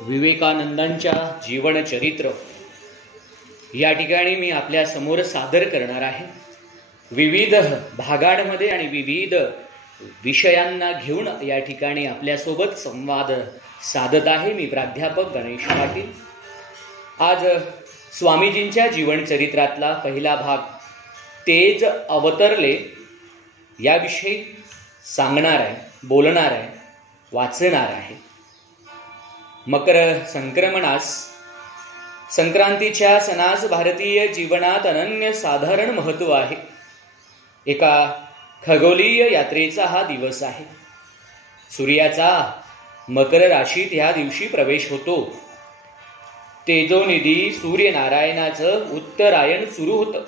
विवेकानंदांच्या जीवनचरित्र या ठिकाणी मी आपल्या समोर सादर करणार आहे. विविध भागांमध्ये आणि विविध विषयांना घेऊन या ठिकाणी आपल्यासोबत संवाद साधत आहे मी प्राध्यापक गणेश पाटील. आज स्वामीजींच्या जीवनचरित्रातला पहिला भाग तेज अवतरले याविषयी सांगणार आहे, बोलणार आहे, वाचणार आहे. मकर संक्रमणास, संक्रांतीच्या सणास भारतीय जीवनात अनन्य साधारण महत्त्व आहे. एका खगोलीय यात्रेचा हा दिवस आहे. सूर्याचा मकर राशीत ह्या दिवशी प्रवेश होतो. तेजोनिधी सूर्यनारायणाचं उत्तरायण सुरू होतं.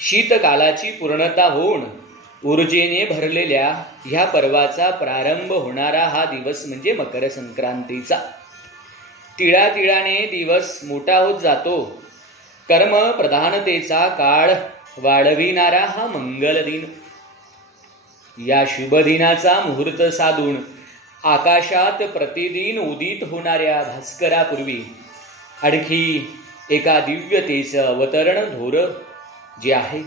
शीतकालाची पूर्णता होऊन ऊर्जेने भरलेल्या ह्या पर्वाचा प्रारंभ होणारा हा दिवस म्हणजे मकर संक्रांतीचा. तिळातिळाने दिवस मोठा होत जातो. कर्म प्रधानतेचा काळ वाढविणारा हा मंगल दिन. या शुभदिनाचा मुहूर्त साधून आकाशात प्रतिदिन उदित होणाऱ्या भास्करापूर्वी आणखी एका दिव्यतेचं अवतरण धोर जे आहे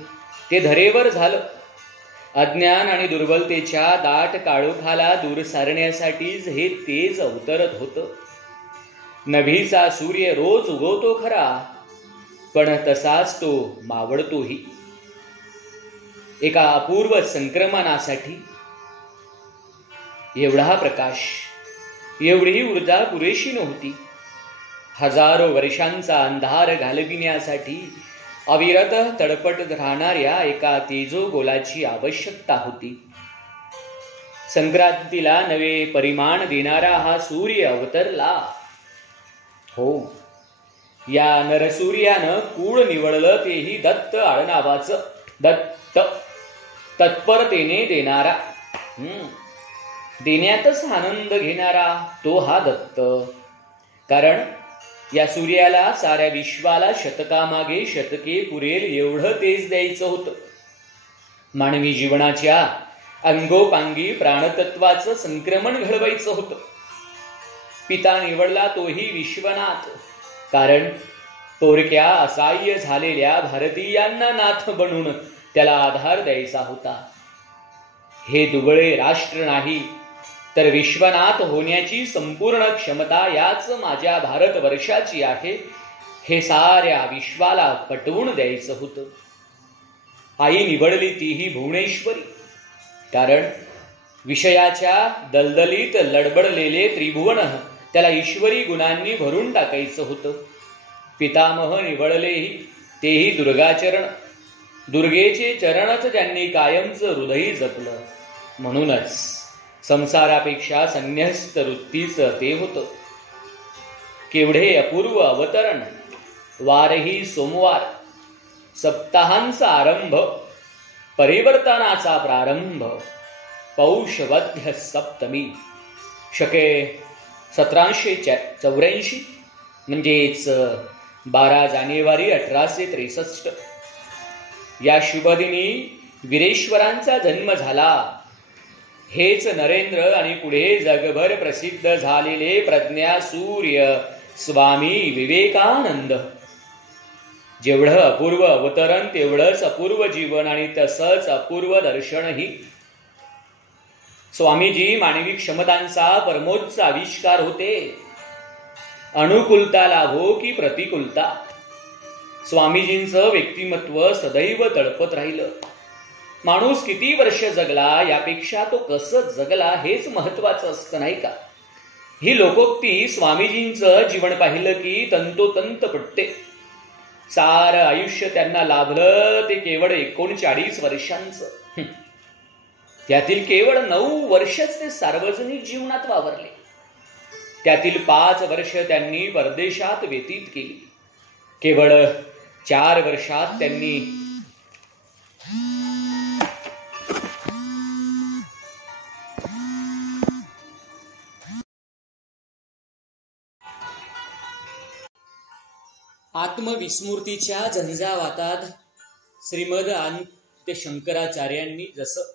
ते धरेवर झालं. अज्ञान आणि दुर्बलतेच्या दाट काळोखाला दूर सारण्यासाठीच हे तेज अवतरत होतं. नभीचा सूर्य रोज उगवतो खरा, पण तसाच तो मावळतोही. एका अपूर्व संक्रमणासाठी एवढा प्रकाश, एवढी ऊर्जा पुरेशी नव्हती. हजारो वर्षांचा अंधार घालविण्यासाठी अविरत तडपट राहणाऱ्या एका तेजोगोलाची आवश्यकता होती. संक्रांतीला नवे परिमाण देणारा हा सूर्य अवतरला. हो, या नरसूर्यानं कूळ निवडलं, तेही दत्त आडनावाचं. दत्त, तत्परतेने देणारा, देण्यातच आनंद घेणारा तो हा दत्त. कारण या सूर्याला साऱ्या विश्वाला शतकामागे शतके पुरेल एवढं तेज द्यायचं होतं. मानवी जीवनाच्या अंगोपांगी प्राणतत्वाचं संक्रमण घडवायचं होतं. पिता निवडला तोही विश्वनाथ, कारण पोरक्या असहाय्य झालेल्या भारतीयांना नाथ बनून त्याला आधार द्यायचा होता. हे दुबळे राष्ट्र नाही तर विश्वनाथ होण्याची संपूर्ण क्षमता याच माझ्या भारतवर्षाची आहे, हे साऱ्या विश्वाला पटवून द्यायचं होतं. आई निवडली तीही भुवनेश्वरी, कारण विषयाच्या दलदलीत लडबडलेले त्रिभुवन त्याला ईश्वरी गुणांनी भरून टाकायचं होतं. पितामह निवडलेही तेही दुर्गाचरण, दुर्गेचे चरणच त्यांनी कायमचं हृदय जपलं. म्हणूनच संसारापेक्षा संन्यस्त वृत्तीचं ते होतं. केवढे अपूर्व अवतरण! वारही सोमवार, सप्ताहांचा आरंभ, परिवर्तनाचा प्रारंभ, पौषवध्य सप्तमी, शके 1784 म्हणजेच 12 जानेवारी 1863. या शुभदिनी वीरेश्वरांचा जन्म झाला. हेच नरेंद्र आणि पुढे जगभर प्रसिद्ध झालेले प्रज्ञा सूर्य स्वामी विवेकानंद. जेवढं अपूर्व अवतरण तेवढंच अपूर्व जीवन आणि तसंच अपूर्व दर्शनही. स्वामीजी मानवी क्षमतांचा परमोच्च आविष्कार होते. अनुकूलता लाभो की प्रतिकूलता, स्वामीजींचं व्यक्तिमत्व सदैव तळपत राहिलं. माणूस किती वर्ष जगला यापेक्षा तो कसं जगला हेच महत्वाचं असतं, नाही का? ही लोकोक्ती स्वामीजींचं जीवन पाहिलं की तंतोतंत पटते. सारं आयुष्य त्यांना लाभलं ते केवळ 39 वर्षांचं. त्यातील केवळ 9 वर्षच ते सार्वजनिक जीवनात वावरले. त्यातील 5 वर्ष त्यांनी परदेशात व्यतीत केली. केवळ 4 वर्षात त्यांनी आत्मविस्मृतीच्या झंझावातात श्रीमद आद्य शंकराचार्यांनी जसं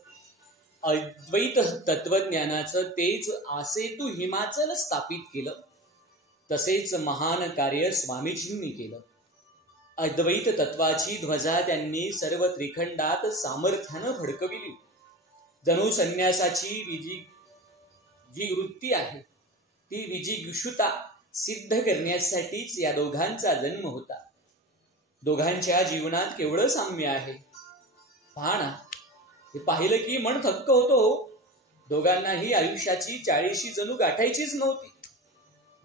अद्वैत तत्वज्ञानाचं तेच आसेतू हिमाचल स्थापित केलं. तसेच महान कार्य स्वामीजींनी केलं. अद्वैत तत्वाची ध्वजा त्यांनी सर्व त्रिखंडात सामर्थ्यानं फडकविली. जणू संन्यासाची जी वृत्ती आहे ती विजिगीषुता सिद्ध करण्यासाठीच या दोघांचा जन्म होता. दोघांच्या जीवनात केवढं साम्य आहे पहा ना. हे पाहिलं की मन थक्क होतो. दोघांनाही आयुष्याची 40शी जणू गाठायचीच नव्हती.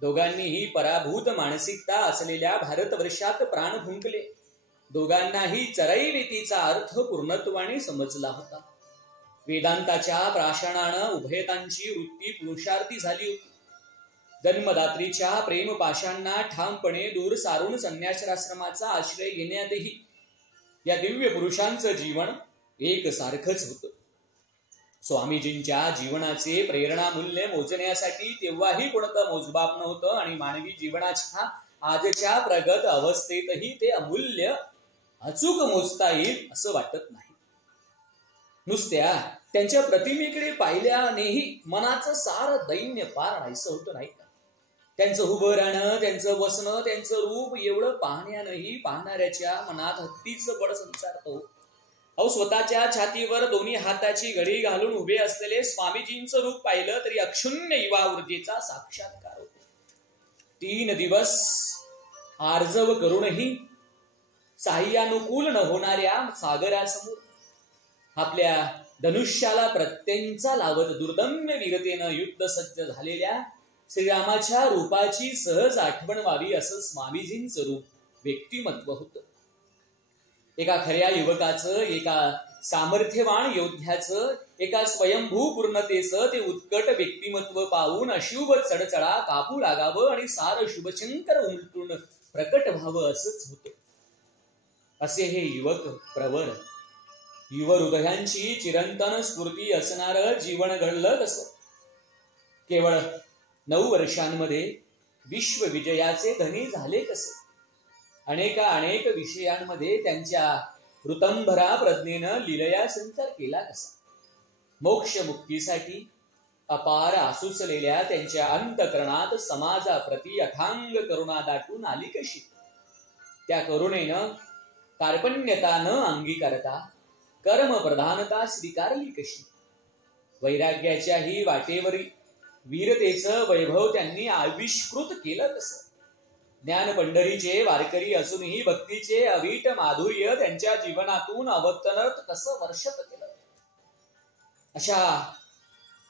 दोघांनीही पराभूत मानसिकता असलेल्या भारतवर्षात प्राण फुंकले. दोघांनाही चरैवेतीचा अर्थ पूर्णत्वाने समजला होता. वेदांताच्या प्राशणानं उभयतांची वृत्ती पुरुषार्थी झाली होती. जन्मदात्रीच्या प्रेमपाशांना ठामपणे दूर सारून संन्यासाश्रमाचा आश्रय घेण्यातही या दिव्य पुरुषांचं जीवन एकसारखंच होतं. स्वामीजींच्या जीवनाचे प्रेरणामूल्य मोजण्यासाठी तेव्हाही कोणतं मोजमाप नव्हतं आणि मानवी जीवनाच्या आजच्या प्रगत अवस्थेतही ते अमूल्य अचूक मोजता येईल असं वाटत नाही. नुसत्या त्यांच्या प्रतिमेकडे पाहिल्यानेही मनाचं सार दैन्य पार नाहीसं होतं नाही का. त्यांचं उभं राहणं, त्यांचं बसणं, त्यांचं रूप एवढं पाहण्यानंही पाहणाऱ्याच्या मनात हत्तीचं बळ संचारतो. स्वतःच्या छातीवर दोन्ही हाताची घडी घालून उभे असलेले स्वामीजींचं रूप पाहिलं तरी अक्षुण्य युवा ऊर्जेचा साक्षात्कार होतो. 3 दिवस आर्जव करूनही साह्यानुकूल न होणाऱ्या सागरासमोर आपल्या धनुष्याला प्रत्यंचा लावत दुर्दम्य वीरतेनं युद्धसज्ज झालेल्या श्रीरामाच्या रूपाची सहज आठवण व्हावी असं स्वामीजींचं रूप व्यक्तिमत्व होतं. एका खऱ्या युवकाचं, एका सामर्थ्यवान योद्ध्याचं, एका स्वयंभू पूर्णतेचं ते उत्कट व्यक्तिमत्व पाहून अशुभ चढचढा कापू लागावं आणि सार शुभशंकर उलटून प्रकट व्हावं असंच होतं. असे हे युवक प्रवर, युवहृदयांची चिरंतन स्फूर्ती असणारं जीवन घडलं कसं. केवळ 9 वर्षांमध्ये विश्वविजयाचे धनी झाले कसे. अनेक विषयांमध्ये त्यांच्या ऋतंभरा प्रज्ञेनं लीलया संचार केला कसा. मोक्ष मुक्तीसाठी अपार आसुसलेल्या त्यांच्या अंतकरणात समाजाप्रती अथांग करुणा दाटून आली कशी. त्या करुणेनं कार्पण्यता न अंगीकारता कर्म प्रधानता स्वीकारली कशी. वैराग्याच्याही वाटेवरील वीरतेचं वैभव त्यांनी आविष्कृत केलं कसं. ज्ञान पंढरीचे वारकरी असूनही भक्तीचे अवीट माधुर्य त्यांच्या जीवनातून अवतरत कसं वर्षत केलं. अशा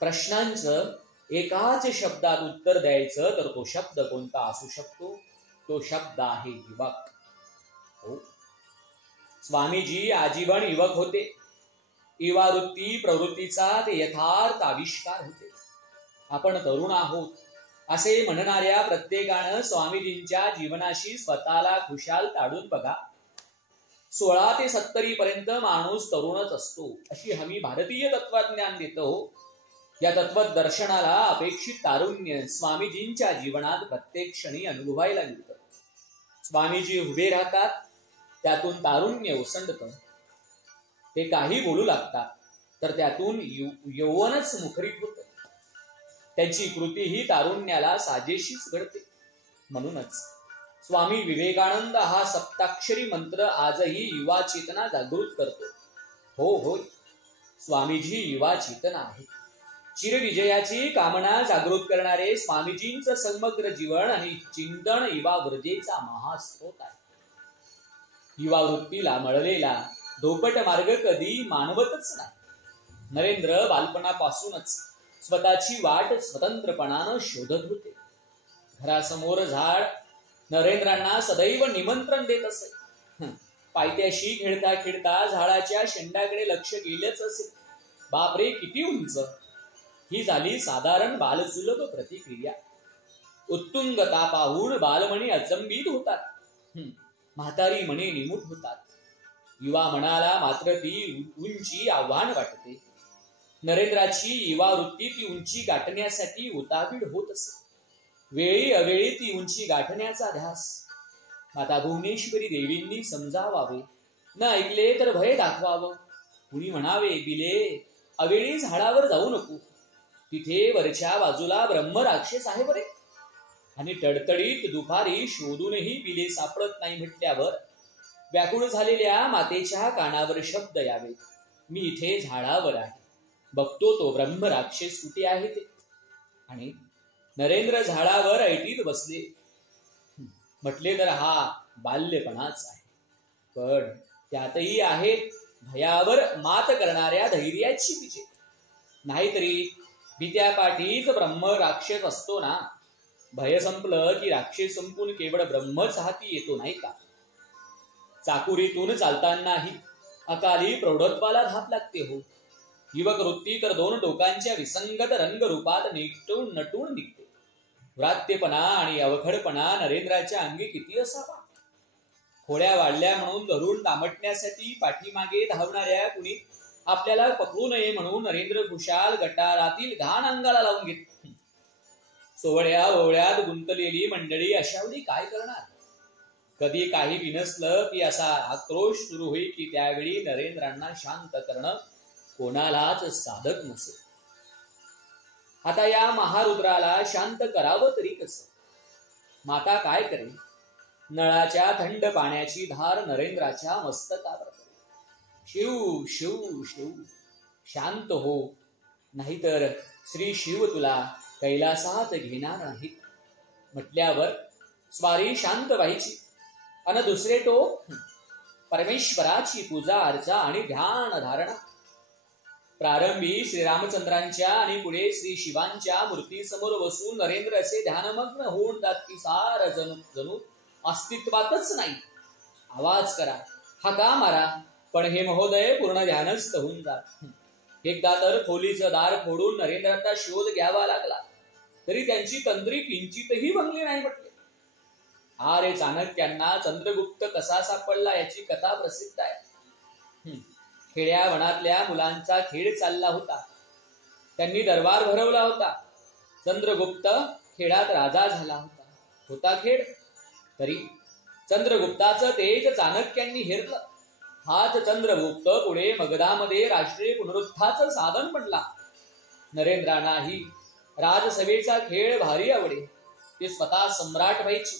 प्रश्नांचं एकाच शब्दात उत्तर द्यायचं तर तो शब्द कोणता असू शकतो. तो शब्द आहे युवक. हो, स्वामीजी आजीवन युवक होते. युवावृत्ती प्रवृत्तीचा ते यथार्थ आविष्कार होते. आपण तरुण आहोत असे म्हणणाऱ्या प्रत्येकानं स्वामीजींच्या जीवनाशी स्वतःला खुशाल ताडून बघा. 16 ते 70 पर्यंत माणूस तरुणच असतो अशी हमी भारतीय तत्वज्ञान देतो. या तत्वदर्शनाला अपेक्षित तारुण्य स्वामीजींच्या जीवनात प्रत्येक क्षणी अनुभवायला मिळतं. स्वामीजी उभे राहतात, त्यातून तारुण्य ओसंडतं. ते काही बोलू लागतात तर त्यातून यौवनच मुखरित होतं. त्यांची कृती ही तारुण्याला साजेशीच घडते. म्हणूनच स्वामी विवेकानंद हा सप्ताक्षरी मंत्र आजही युवा चेतना जागृत करतो. हो होय, स्वामीजी युवा चेतना आहे. चिरविजयाची कामना जागृत करणारे स्वामीजींचं समग्र जीवन आणि चिंतन युवा ऊर्जेचा महास्रोत आहे. युवा वृत्तीला मळलेला धोपट मार्ग कधी मानवतच नाही. नरेंद्र बालपणापासूनच स्वतःची वाट स्वतंत्रपणानं शोधत होते. घरासमोर झाड नरेंद्रांना सदैव निमंत्रण देत असे. पायथ्याशी खेळता खेळता झाडाच्या शेंडाकडे लक्ष गेलेच असे. बापरे किती उंच. ही झाली साधारण बालसुलभ प्रतिक्रिया. उत्तुंगता पाहून बालमणी अचंबित होतात. म्हातारी मणी निमूट होतात. युवा मनाला मात्र ती उंची आव्हान वाटते. नरेंद्राची युवा वृत्ती ती उंची गाठण्यासाठी उतावीळ होत असे. वेळी अवेळी ती उंची गाठण्याचा ध्यास माता भुवनेश्वरी देवींनी समजावावे. न ऐकले तर भय दाखवावं. कुणी म्हणावे बिले अवेळी झाडावर जाऊ नको. तिथे वरच्या बाजूला ब्रह्मराक्षस आहे बरे. आणि टडतडीत दुपारी शोधूनही बिले सापडत नाही म्हटल्यावर व्याकुळ झालेल्या मातेच्या कानावर शब्द यावे, मी इथे झाडावर आहे, बघतो तो ब्रह्मराक्षस कुठे आहे ते. आणि नरेंद्र झाडावर ऐटीत बसले. म्हटले तर हा बाल्यपणाच आहे, पण त्यातही आहे भयावर मात करणाऱ्या धैर्याची विजय. नाहीतरी भीत्या पाठीच ब्रह्म राक्षस असतो ना. भय संपलं की राक्षस संपून केवळ ब्रह्मच हाती येतो नाही का. चाकुरीतून चालतानाही अकाली प्रौढत्वाला धाप लागते हो. युवक वृत्ती तर दोन डोकांच्या विसंगत रंगरूपात निटून नटून निघते. व्रात्यपणा आणि अवखडपणा नरेंद्राच्या अंगी किती असावा. खोड्या वाढल्या म्हणून धरून दामटण्यासाठी पाठीमागे धावणाऱ्या कुणी आपल्याला पकडू नये म्हणून नरेंद्र खुशाल गटारातील घाण अंगाला लावून घेत. सोहळ्या ओवळ्यात गुंतलेली मंडळी अशावेळी काय करणार. कधी काही बिनसलं की असा आक्रोश सुरू होई की त्यावेळी नरेंद्रांना शांत करणं कोणालाच साधक नसे. आता या महारुद्राला शांत करावं तरी कसं. माता काय करेल. नळाच्या थंड पाण्याची धार नरेंद्राच्या मस्तकावर पडली. शिव शिव शिव, शांत हो, नाहीतर श्री शिव तुला कैलासात घेणार नाही. म्हटल्यावर स्वारी शांत व्हायची. अन दुसरे टोक परमेश्वराची पूजा अर्चा आणि ध्यान धारणा. प्रारंभी श्रीरामचंद्रांच्या आणि पुढे श्री शिवांच्या मूर्तीसमोर बसून नरेंद्र असे ध्यानमग्न होऊन जात की सार जणू अस्तित्वातच नाही. आवाज करा, हाका मारा, पण हे महोदय पूर्ण ध्यानस्थ होऊन जात. एकदा तर खोलीचं दार फोडून नरेंद्राचा शोध घ्यावा लागला तरी त्यांची तंद्री किंचितही भंगली नाही म्हटले. आरे चाणक्यांना चंद्रगुप्त कसा सापडला याची कथा प्रसिद्ध आहे. खेड्या वनातल्या मुलांचा खेळ चालला होता. त्यांनी दरबार भरवला होता. चंद्रगुप्त खेळात राजा झाला होता. होता खेळ तरी चंद्रगुप्ताचं तेज चाणक्यांनी हेरलं. हाच चंद्रगुप्त पुढे मगधामध्ये राष्ट्रीय पुनरुत्थाचं साधन बनला. नरेंद्रांनाही राजसभेचा खेळ भारी आवडे. ते स्वतः सम्राट व्हायचे.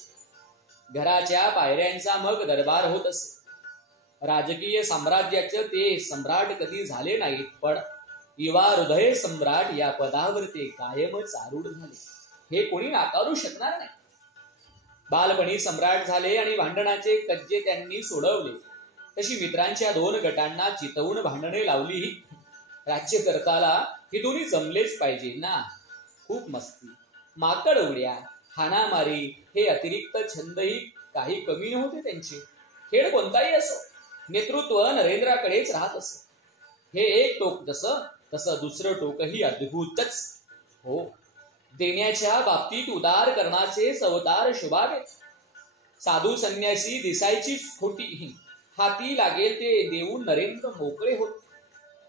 घराच्या पायऱ्यांचा मग दरबार होत असे. राजकीय साम्राज्याचे ते सम्राट कधी झाले नाहीत, पण युवा हृदय सम्राट या पदावर ते कायमच आरूढ झाले. हे कोणी नाकारू शकणार नाही. बालपणी सम्राट झाले आणि भांडणाचे कज्जे त्यांनी सोडवले. तशी मित्रांच्या दोन गटांना चितवून भांडणे लावलीही. राज्यकर्ताला हे दोन्ही जमलेच पाहिजे ना. खूप मस्ती, माकड उड्या, हाणामारी हे अतिरिक्त छंदही काही कमी नव्हते त्यांचे. खेळ कोणताही असो, नेतृत्व नरेंद्राकडेच राहत असे. हे एक टोक जसं तसं दुसरं टोकही अद्भुतच हो. देण्याच्या बाबतीत उदार करण्याचे अवतार शोभावे. साधू संन्यासी दिसायची खोटी, हाती लागेल ते देऊन नरेंद्र मोकळे होत.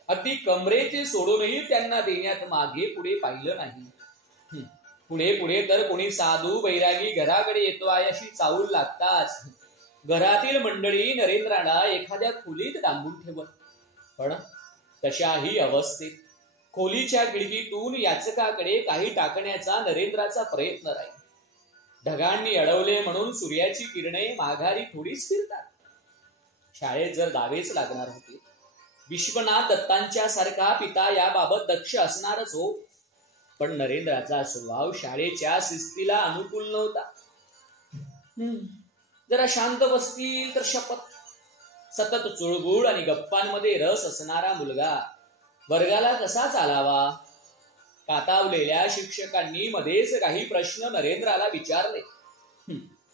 अगदी कमरेचे सोडूनही त्यांना देण्यात मागे पुढे पाहिलं नाही. पुढे पुढे तर कोणी साधू बैरागी घराकडे येतो आहे अशी चाहूल लागताच घरातील मंडळी नरेंद्राला एखाद्या खोलीत डांबून ठेवत. पण तशाही अवस्थेत खोलीच्या खिडकीतून याचकाकडे काही टाकण्याचा नरेंद्राचा प्रयत्न राहील. ढगांनी अडवले म्हणून सूर्याची किरणे माघारी थोडीच फिरतात. शाळेत जर दावेच लागणार होते, विश्वनाथ दत्तांच्या सारखा पिता याबाबत दक्ष असणारच हो. पण नरेंद्राचा स्वभाव शाळेच्या शिस्तीला अनुकूल नव्हता. जरा शांत बसतील तर शपथ. सतत चुळबुळ आणि गप्पांमध्ये रस असणारा मुलगा वर्गाला कसा चालावा. कातावलेल्या शिक्षकांनी मध्येच काही प्रश्न नरेंद्राला विचारले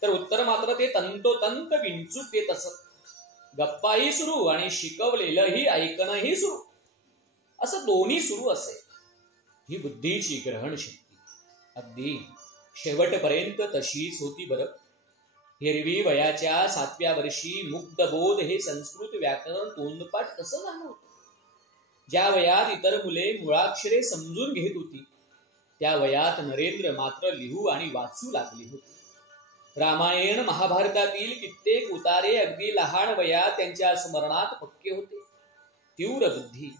तर उत्तर मात्र ते तंतोतंत विंचूक देत असत. गप्पाही सुरू आणि शिकवलेलंही ऐकणंही सुरू, असं दोन्ही सुरू असे. ही बुद्धीची ग्रहण शक्ती अगदी शेवटपर्यंत तशीच होती बरं. हिरवी वयाच्या 7व्या वर्षी मुक्तबोध हे संस्कृत व्याकरण तोंडपाठ कसं झालं होतं. ज्या वयात इतर मुले मुळाक्षरे समजून घेत होती, त्या वयात नरेंद्र मात्र लिहू आणि वाचू लागली होती. रामायण महाभारतातील कित्येक उतारे अगदी लहान वयात त्यांच्या स्मरणात पक्के होते. तीव्र बुद्धी,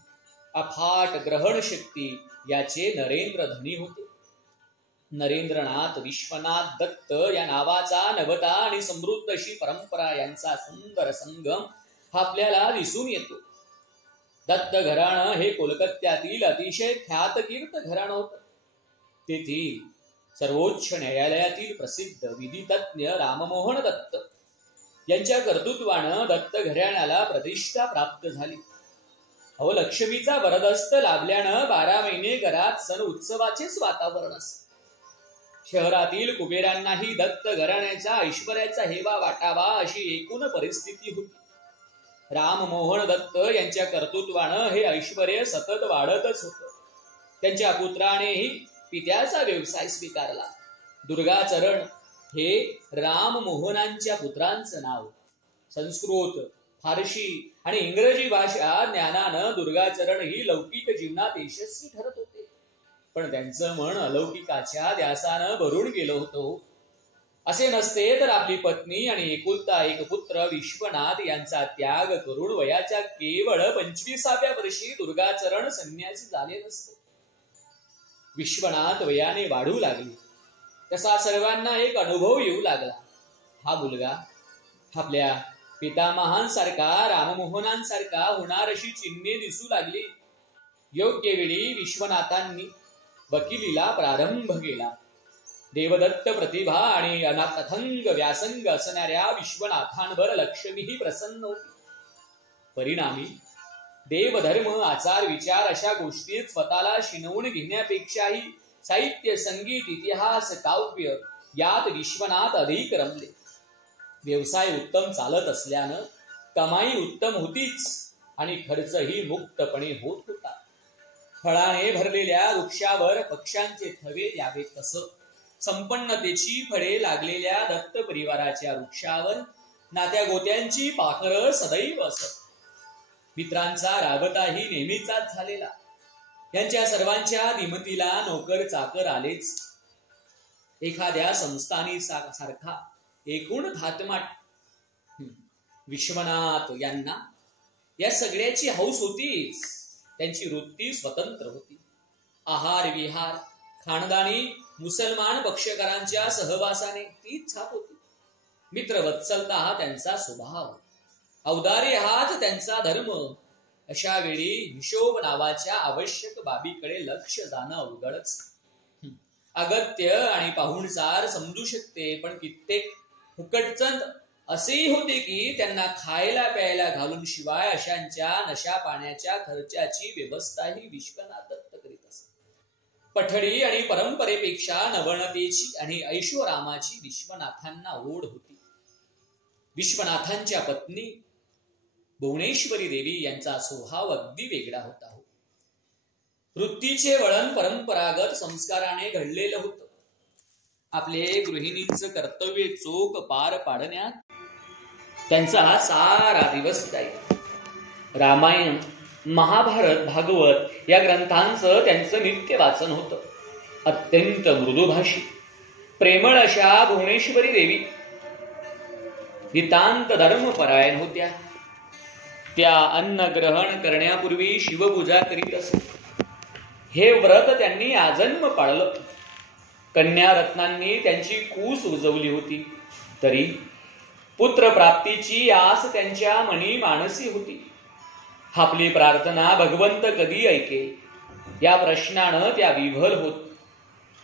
अफाट ग्रहण शक्ती याचे नरेंद्र धनी होते. नरेंद्रनाथ विश्वनाथ दत्त या नावाचा नवता आणि समृद्ध अशी परंपरा यांचा सुंदर संगम आपल्याला दिसून येतो. दत्त घराणं हे कोलकात्यातील अतिशय ख्यातकीर्त घराणं होतं. तेथील सर्वोच्च न्यायालयातील प्रसिद्ध विधितज्ञ राममोहन दत्त यांच्या कर्तृत्वानं दत्त घराण्याला प्रतिष्ठा प्राप्त झाली. लक्ष्मीचा वरदहस्त लाभल्यानं 12 महिने घरात सण उत्सवाचेच वातावरण असते. शहरातील कुबेरांनाही दत्त घराण्याच्या ऐश्वर्याचा हेवा वाटावा अशी एकूण परिस्थिती होती. राममोहन दत्त यांच्या कर्तृत्वानं हे ऐश्वर्य सतत वाढतच होतं. त्यांच्या पुत्रानेही पित्याचा व्यवसाय स्वीकारला. दुर्गाचरण हे राममोहनांच्या पुत्रांचं नाव. संस्कृत, फारशी आणि इंग्रजी भाषा ज्ञानानं दुर्गाचरण ही लौकिक जीवनात यशस्वी ठरत होते. पण त्यांचं मन अलौकिकाच्या ध्यासानं भरून गेलं होतं. असे नसते तर आपली पत्नी आणि एकुलता एक पुत्र विश्वनाथ यांचा त्याग करून वयाच्या केवळ 25व्या वर्षी दुर्गाचरण संन्यासी झाले नसते. विश्वनाथ वयाने वाढू लागले तसा सर्वांना एक अनुभव येऊ लागला. हा मुलगा आपल्या पितामहांसारखा राममोहनांसारखा होणार अशी चिन्हे दिसू लागली. योग्य वेळी विश्वनाथांनी वकिलीला प्रारंभ केला. देवदत्त प्रतिभा आणि अनाथंग व्यासंग असणाऱ्या विश्वनाथांवर लक्ष्मीही प्रसन्न होती. परिणामी देवधर्म, आचार विचार अशा गोष्टीत स्वतःला शिनवून घेण्यापेक्षाही साहित्य, संगीत, इतिहास, काव्य यात विश्वनाथ अधिक रमले. व्यवसाय उत्तम चालत असल्यानं कमाई उत्तम होतीच आणि खर्चही मुक्तपणे होत होता. फळाने भरलेल्या वृक्षावर पक्ष्यांचे थवे द्यावे तसं संपन्नतेची फळे लागलेल्या दत्त परिवाराच्या वृक्षावर नात्या गोत्यांची पाखरं सदैव असत. मित्रांचा राबताही नेहमीचाच झालेला. यांच्या सर्वांच्या दिमतीला नोकर चाकर आलेच. एखाद्या संस्थानी सारखा एकूण धातमाट विश्वनाथ यांना या सगळ्याची हौस होतीच. त्यांची वृत्ती स्वतंत्र होती. आहार विहार खानदानी मुसलमान पक्षकारांच्या सहवासाने तीच छाप होती. मित्रवत्सलता हा त्यांचा स्वभाव, औदार्य हाच त्यांचा धर्म. अशा वेळी हिशोब नावाच्या आवश्यक बाबीकडे लक्ष जाणं अवघडच. अगत्य आणि पाहुणचार समजू शकते, पण कित्येक फुकटचंद असेही होते की त्यांना खायला प्यायला घालून शिवाय अशांच्या नशा पाण्याच्या खर्चाची व्यवस्थाही विश्वनाथ दत्त करीत असत. पठडी आणि परंपरेपेक्षा नवनतेची आणि ऐशोरामाची विश्वनाथांना ओढ होती. विश्वनाथांच्या पत्नी भुवनेश्वरी देवी यांचा स्वभाव अगदी वेगळा होता. वृत्तीचे वळण परंपरागत संस्काराने घडलेलं होतं. आपले गृहिणींचं कर्तव्य चोख पार पाडण्यात त्यांचा हा सारा दिवस जाईल. रामायण, महाभारत, भागवत या ग्रंथांचं त्यांचं नित्य वाचन होतं. अत्यंत मृदुभाषी प्रेमळ अशा भुवनेश्वरी देवी नितांत धर्मपरायण होत्या. त्या अन्न ग्रहण करण्यापूर्वी शिवपूजा करीत असत. हे व्रत त्यांनी आजन्म पाळलं. कन्या रत्नांनी त्यांची कूस उजवली होती, तरी पुत्र प्राप्तीची आस त्यांच्या मनी मानसी होती. आपली प्रार्थना भगवंत कधी ऐकेल या प्रश्नानं त्या विव्हल होत.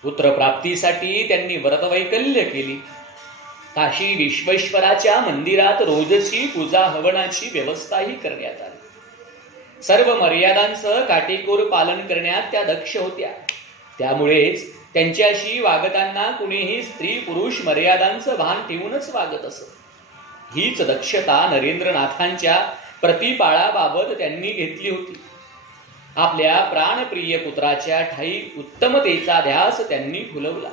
पुत्रप्राप्तीसाठी त्यांनी व्रतवैकल्य केली. काशी विश्वेश्वराच्या मंदिरात रोजची पूजा हवनाची व्यवस्थाही करण्यात आली. सर्व मर्यादांचं काटेकोर पालन करण्यात त्या दक्ष होत्या. त्यामुळेच त्यांच्याशी वागताना कुणीही स्त्री पुरुष मर्यादांचं भान ठेवूनच वागत असत. हीच दक्षता नरेंद्रनाथांच्या प्रतिपाळाबाबत त्यांनी घेतली होती. आपल्या प्राणप्रिय पुत्राच्या ठाई उत्तमतेचा ध्यास त्यांनी फुलवला.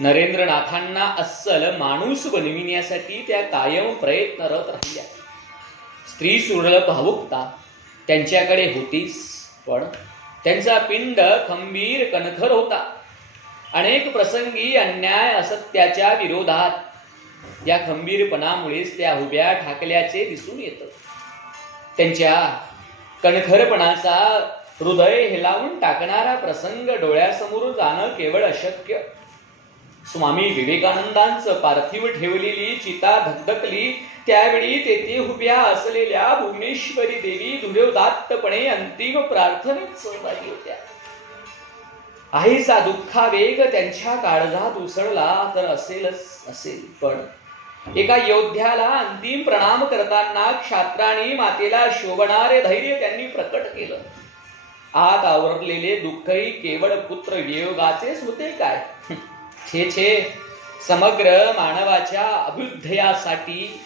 नरेंद्रनाथांना अस्सल माणूस बनविण्यासाठी त्या कायम प्रयत्नरत राहिल्या. स्त्री सुलभ भावुकता त्यांच्याकडे होतीच, पण त्यांचा पिंड खंबीर कणखर होता. अनेक प्रसंगी अन्याय असत्याच्या विरोधात या खंबीरपणामुळेच त्या उभ्या ठाकल्याचे दिसून येतं. त्यांच्या कणखरपणाचा हृदय हेलावून टाकणारा प्रसंग डोळ्यासमोर जाणं केवळ अशक्य. स्वामी विवेकानंदांचं पार्थिव ठेवलेली चिता धगधगली त्यावेळी तेथे उभ्या असलेल्या भुवनेश्वरी देवी धुर्योदात्तपणे अंतिम प्रार्थनेत सहभागी होत्या. आईचा दुःखावेग त्यांच्या काळजात उसळला तर असेल, पण एका योद्ध्याला अंतिम प्रणाम करताना क्षात्राने मातेला शोभणारे धैर्य त्यांनी प्रकट केलं. आत आवरलेले दुःखही केवळ पुत्र वियोगाचेच होते काय? छे, समग्र मानवाच्या अभ्युदयासाठी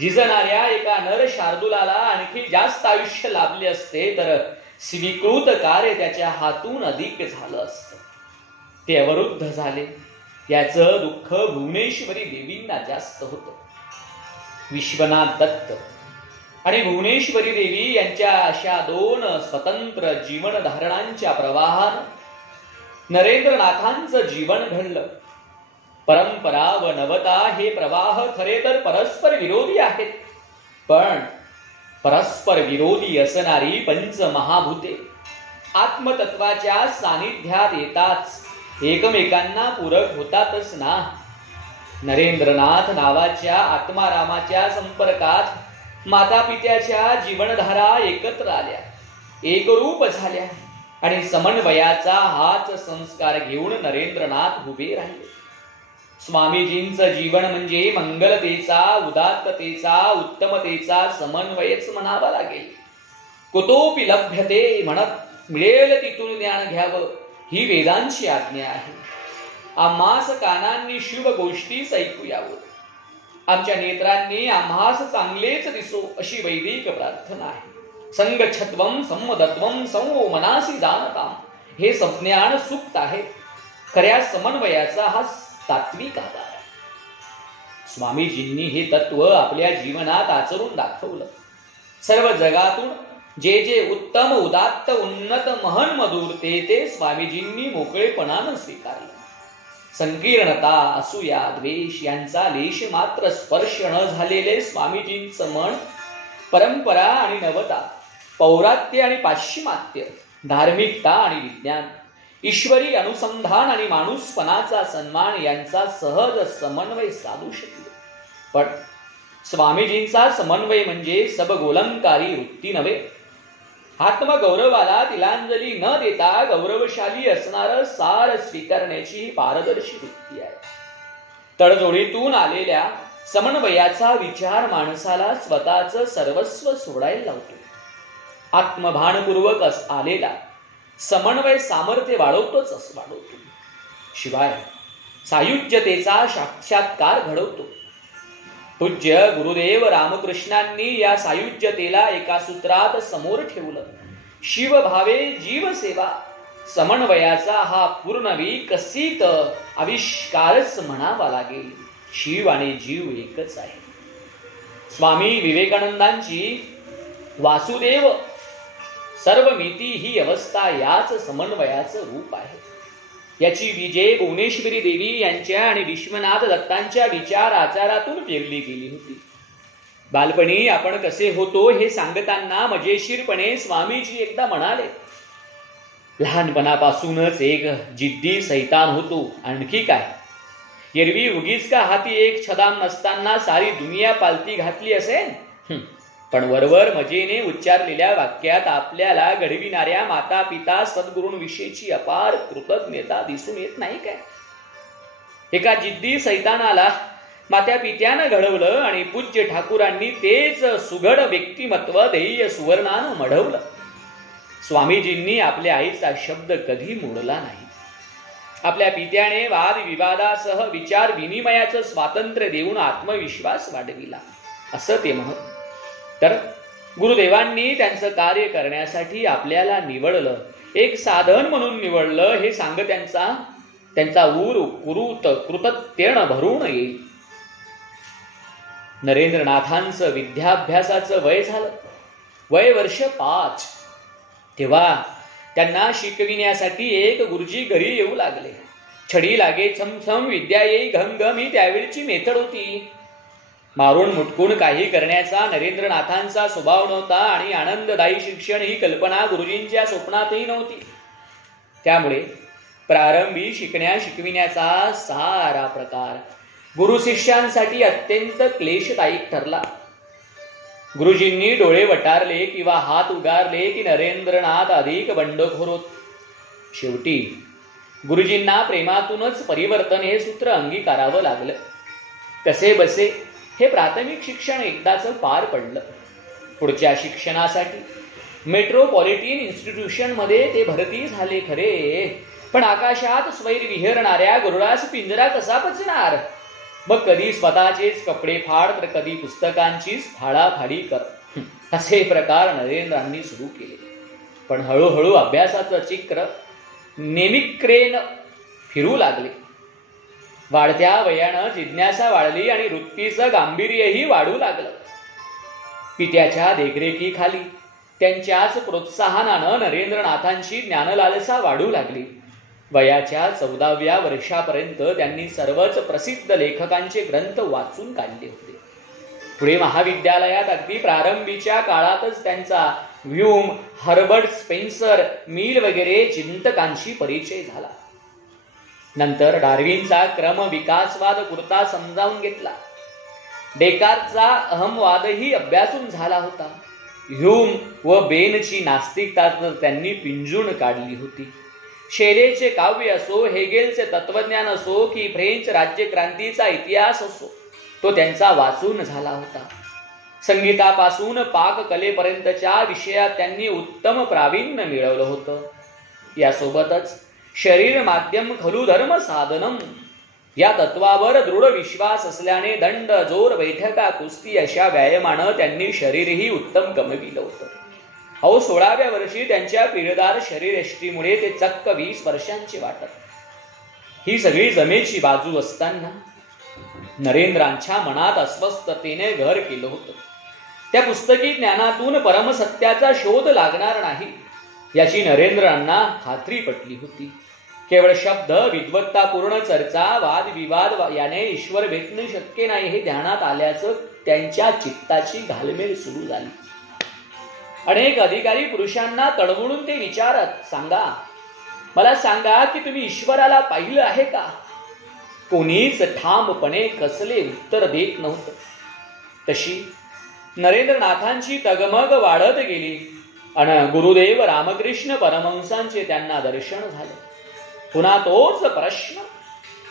झिजणाऱ्या एका नर शार्दुलाला आणखी जास्त आयुष्य लाभले असते तर स्वीकृत कार्य त्याच्या हातून अधिक झालं असतं. ते अवरुद्ध झाले. याचं दुःख भुवनेश्वरी देवींना जास्त होतं. विश्वनाथ दत्त आणि भुवनेश्वरी देवी यांच्या अशा दोन स्वतंत्र जीवनधारणांच्या प्रवाहानं नरेंद्रनाथांचं जीवन घडलं. परंपरा व नवता हे प्रवाह खरे तर परस्पर विरोधी आहेत, पण परस्पर विरोधी असणारी पंचमहाभूते आत्मतत्वाच्या सानिध्यात येताच एकमेकांना पूरक होतातच ना. नरेंद्रनाथ नावाच्या आत्मारामाच्या संपर्कात माता पित्याच्या जीवनधारा एकत्र आल्या, एकरूप झाल्या आणि समन्वयाचा हाच संस्कार घेऊन नरेंद्रनाथ उभे राहिले. स्वामीजींचं जीवन म्हणजे मंगलतेचा, उदात्ततेचा, उत्तमतेचा समन्वयच म्हणावा लागेल. कुतोपि लभ्यते म्हणत मिळेल तिथून ज्ञान घ्यावं ही वेदांची आज्ञा आहे. आम्हास कानांनी शुभ गोष्टीच ऐकू यावं, आमच्या नेत्रांनी आम्हास चांगलेच दिसो अशी वैदिक प्रार्थना आहे. संगच्छत्वम संवदत्वम संवो मनासी जानताम हे संज्ञान सुक्त आहे. खऱ्या समन्वयाचा हा तात्विक आधार आहे. स्वामीजींनी हे तत्व आपल्या जीवनात आचरून दाखवलं. सर्व जगातून जे जे उत्तम, उदात्त, उन्नत, महन, मधुर ते स्वामीजींनी मोकळेपणानं स्वीकारलं. संकीर्णता, असूया, द्वेष यांचा लेश मात्र स्पर्श न झालेले स्वामीजींचं मन परंपरा आणि नवता, पौरात्य आणि पाश्चिमात्य, धार्मिकता आणि विज्ञान, ईश्वरी अनुसंधान आणि माणूसपणाचा सन्मान यांचा सहज समन्वय साधू शकले. पण स्वामीजींचा समन्वय म्हणजे सबगोलंकारी वृत्ती नव्हे. आत्मगौरवाला तिलांजली न देता गौरवशाली असणारं सार स्वीकारण्याची पारदर्शी वृत्ती आहे. तडजोडीतून आलेल्या समन्वयाचा विचार माणसाला स्वतःचं सर्वस्व सोडायला लावतो. आत्मभानपूर्वक आलेला समन्वय सामर्थ्य वाढवतो. शिवाय सायुज्यतेचा साक्षात्कार घडवतो. पूज्य गुरुदेव रामकृष्णांनी या सायुज्यतेला एका सूत्रात समोर ठेवलं. शिवभावे जीवसेवा. समन्वयाचा हा पूर्ण विकसित आविष्कारच म्हणावा लागेल. शिव आणि जीव एकच आहे. स्वामी विवेकानंदांची वासुदेव सर्वमिती ही अवस्था याच समन्वयाचं रूप आहे. याची विजय भुवनेश्वरी देवी यांच्या आणि विश्वनाथ दत्तांच्या विचार आचारातून पेरली गेली होती. बालपणी आपण कसे होतो हे सांगताना मजेशीरपणे स्वामीजी एकदा म्हणाले, लहानपणापासूनच एक जिद्दी सैतान होतो. आणखी काय, एरवी उगीच का हाती एक छदाम नसताना सारी दुनिया पालती घातली असेल. पण वरवर मजेने उच्चारलेल्या वाक्यात आपल्याला घडविणाऱ्या माता पिता सद्गुरूंविषयीची अपार कृतज्ञता दिसून येत नाही काय? एका जिद्दी सैतानाला मात्या पित्यानं घडवलं आणि पूज्य ठाकूरांनी तेच सुघड व्यक्तिमत्व ध्येय सुवर्णानं मढवलं. स्वामीजींनी आपल्या आईचा शब्द कधी मोडला नाही. आपल्या पित्याने वादविवादासह विचार विनिमयाचं स्वातंत्र्य देऊन आत्मविश्वास वाढविला असं ते म्हणत. तर गुरुदेवांनी त्यांचं कार्य करण्यासाठी आपल्याला निवडलं, एक साधन म्हणून निवडलं हे सांग त्यांचा ऊर कुरुत कृतज्ञतेनं भरून येईल. नरेंद्रनाथांचं विद्याभ्यासाचं वय झालं. वय वर्ष 5. तेव्हा त्यांना शिकविण्यासाठी एक गुरुजी घरी येऊ लागले. छडी लागे छमछम विद्या येई घमघम ही त्यावेळची मेथड होती. मारून मुटकून काही करण्याचा नरेंद्रनाथांचा स्वभाव नव्हता आणि आनंददायी शिक्षण ही कल्पना गुरुजींच्या स्वप्नातही नव्हती. त्यामुळे प्रारंभी शिकण्या शिकविण्याचा सारा प्रकार गुरु शिष्यांसाठी अत्यंत क्लेशदायक ठरला. गुरुजींनी डोळे वटारले किंवा हात उगारले की नरेंद्रनाथ अधिक बंडखोर होत. शेवटी गुरुजींना प्रेमातूनच परिवर्तन हे सूत्र अंगीकारावं लागलं. कसे बसे हे प्राथमिक शिक्षण एकदाच पार पडलं. पुढच्या शिक्षणासाठी मेट्रोपॉलिटन इन्स्टिट्यूशनमध्ये ते भरती झाले खरे, पण आकाशात स्वैर विहरणाऱ्या गरुडास पिंजरा कसा पचणार? मग कधी स्वतःचेच कपडे फाड तर कधी पुस्तकांचीच फाडाफाडी कर, असे प्रकार नरेंद्रांनी सुरू केले. पण हळूहळू अभ्यासाचं चित्र नेमिक्रेन फिरू लागले. वाढत्या वयानं जिज्ञासा वाढली आणि वृत्तीचं गांभीर्यही वाढू लागलं. पित्याच्या देखरेखीखाली त्यांच्याच प्रोत्साहनानं नरेंद्रनाथांची ज्ञानलालसा वाढू लागली. वयाच्या 14व्या वर्षापर्यंत त्यांनी सर्वच प्रसिद्ध लेखकांचे ग्रंथ वाचून काढले होते. पुढे महाविद्यालयात अगदी प्रारंभीच्या काळातच त्यांचा व्ह्यूम, हर्बर्ट स्पेन्सर, मिल वगैरे चिंतकांशी परिचय झाला. नंतर डार्विनचा क्रम विकासवाद पुरता समजावून घेतला. डेकार्टचा अहमवादही अभ्यासून झाला होता. ह्यूम व बेनची नास्तिकता त्यांनी पिंजून काढली होती. शेलेचे काव्य असो, हेगेलचे तत्वज्ञान असो की फ्रेंच राज्यक्रांतीचा इतिहास असो, तो त्यांचा वाचून झाला होता. संगीतापासून पाककलेपर्यंतच्या विषयात त्यांनी उत्तम प्रावीण्य मिळवलं होतं. यासोबतच शरीर माध्यम खलु धर्म साधनम या तत्वावर दृढ विश्वास असल्याने दंड, जोर, बैठका, कुस्ती अशा व्यायामानं त्यांनी शरीरही उत्तम गमविलं होतं. 16व्या वर्षी त्यांच्या पिळदार शरीरयष्टीमुळे ते चक्क 20 वर्षांचे वाटत. ही सगळी जमेची बाजू असताना नरेंद्रांच्या मनात अस्वस्थतेने घर केलं होतं. त्या पुस्तकी ज्ञानातून परमसत्याचा शोध लागणार नाही याची नरेंद्रांना खात्री पटली होती. केवळ शब्द, विद्वत्तापूर्ण चर्चा, वादविवाद याने ईश्वर भेटणे शक्य नाही हे ध्यानात आल्याचं त्यांच्या चित्ताची घालमेल सुरू झाली. अनेक अधिकारी पुरुषांना तडवडून ते विचारत, सांगा, मला सांगा की तुम्ही ईश्वराला पाहिलं आहे का? कोणीच ठामपणे कसले उत्तर देत नव्हतं. तशी नरेंद्रनाथांची तगमग वाढत गेली आणि गुरुदेव रामकृष्ण परमहंसांचे त्यांना दर्शन झालं. पुन्हा तोच प्रश्न,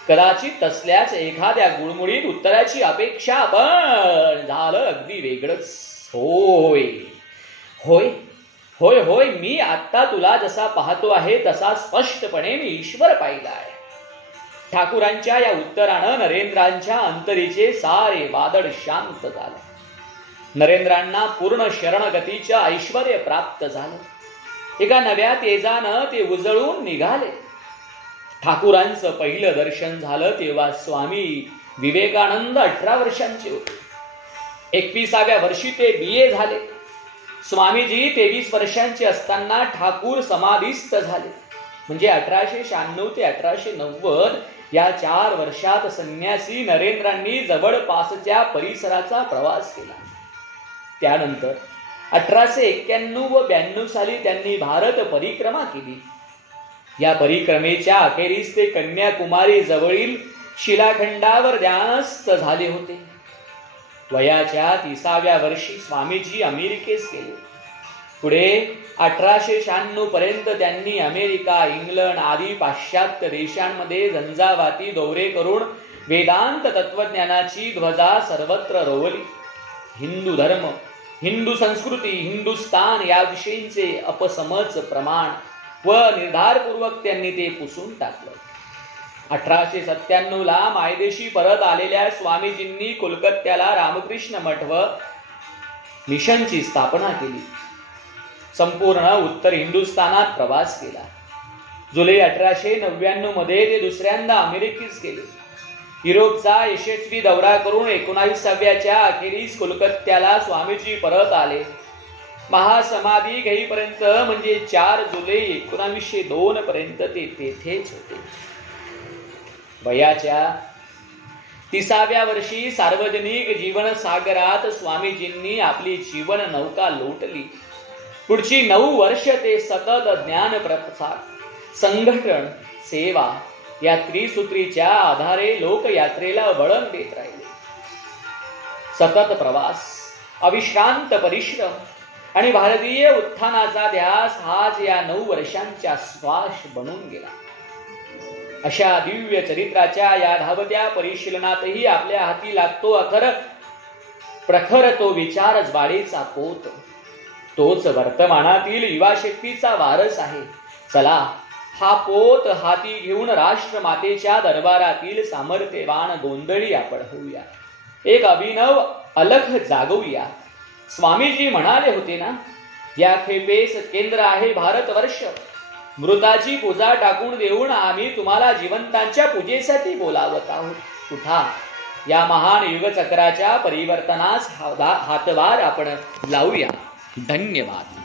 कदाचित तसल्याच एखाद्या गुळमुळीत उत्तराची अपेक्षा, पण झालं अगदी वेगळंच. होय होय होय होय, मी आता तुला जसा पाहतो आहे तसा स्पष्टपणे मी ईश्वर पाहिला आहे. ठाकूरांच्या या उत्तरानं नरेंद्रांच्या अंतरीचे सारे वादळ शांत झाले. नरेंद्रांना पूर्ण शरणगतीचं ऐश्वर्य प्राप्त झालं. एका नव्या तेजानं ते उजळून निघाले. ठाकूरांचं पहिलं दर्शन झालं तेव्हा स्वामी विवेकानंद 18 वर्षांचे होते. 21व्या वर्षी ते BA झाले. स्वामीजी 23 वर्षांचे असताना ठाकूर समाधीस्थ झाले. म्हणजे 1896 ते 1890 या 4 वर्षात संन्यासी नरेंद्रांनी जवळपासच्या परिसराचा प्रवास केला. त्यानंतर 1891 व 92 साली त्यांनी भारत परिक्रमा केली. या परिक्रमेच्या अखेरीस ते कन्याकुमारी जवळील शिलाखंडावर ध्यानस्थ झाले होते. वयाच्या 30व्या वर्षी स्वामीजी अमेरिकेस गेले. पुढे 1896 पर्यंत त्यांनी अमेरिका, इंग्लंड आदी पाश्चात्य देशांमध्ये झंझावाती दौरे करून वेदांत तत्वज्ञानाची ध्वजा सर्वत्र रोवली. हिंदू धर्म, हिंदू संस्कृती, हिंदुस्थान याविषयीचे अपसमज प्रमाण व निर्धारपूर्वक त्यांनी ते पुसून टाकलं. 1897 ला मायदेशी परत आलेल्या स्वामीजींनी कोलकात्याला रामकृष्ण मठ व मिशनची स्थापना केली. संपूर्ण उत्तर हिंदुस्थानात प्रवास केला. जुलै 1899 मध्ये ते दुसऱ्यांदा अमेरिकेस गेले. युरोपचा यशस्वी दौरा करून 19व्याच्या अखेरीस कोलकात्याला स्वामीजी परत आले. महासमाधी घेईपर्यंत म्हणजे 4 जुलै 1902 पर्यंत ते तेथेच होते. वयाच्या 30व्या वर्षी सार्वजनिक जीवन सागरात स्वामीजींनी आपली जीवन नौका लोटली. पुढची 9 वर्ष ते सतत ज्ञान प्रसार, संघटन, सेवा या त्रिसूत्रीच्या आधारे लोकयात्रेला वळण देत राहिले. सतत प्रवास, अविश्रांत परिश्रम आणि भारतीय उत्थानाचा ध्यास हाच या 9 वर्षांच्या श्वास बनून गेला. अशा दिव्य चरित्राच्या या धावत्या परिशीलनातही आपल्या हाती लागतो प्रखर तो विचार ज्वाळेचा पोत. तोच वर्तमानातील युवा शक्तीचा वारस आहे. चला हा पोत हाती घेऊन राष्ट्रमातेच्या दरबारातील सामर्थ्यवान गोंधळी आपण होऊया. एक अभिनव अलख जागवूया. स्वामीजी म्हणाले होते ना, या खेपेस केंद्र आहे भारतवर्ष. मृताची पूजा टाकून देऊन आम्ही तुम्हाला जिवंतांच्या पूजेसाठी बोलावत आहोत. उठा, या महान युगचक्राच्या परिवर्तनास हातभार आपण लावूया. धन्यवाद.